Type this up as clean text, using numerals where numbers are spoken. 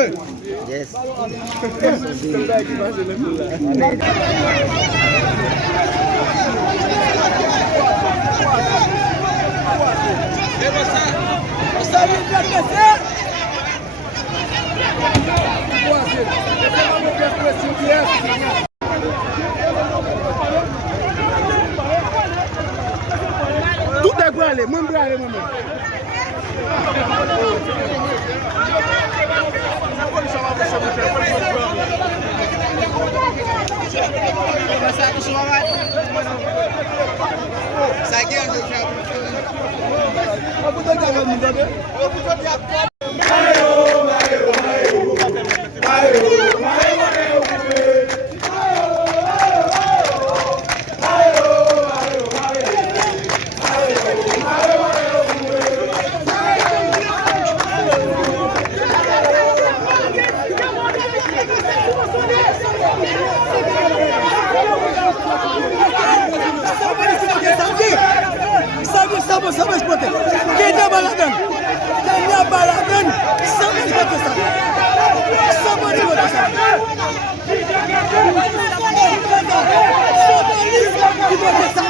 Yes. Tout est pour aller, moi, sama exporté. Kenya balagan. Kenya balagan. Sama exporté ça. Sama exporté ça. Sama exporté ça.